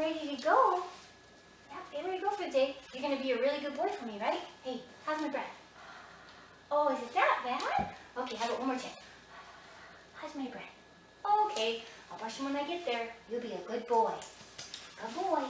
ready to go. Yeah, get ready to go for the day. You're going to be a really good boy for me, right? Hey, how's my breath? Oh, is it that bad? Okay, how about one more time? How's my breath? Okay, I'll brush them when I get there. You'll be a good boy. Good boy.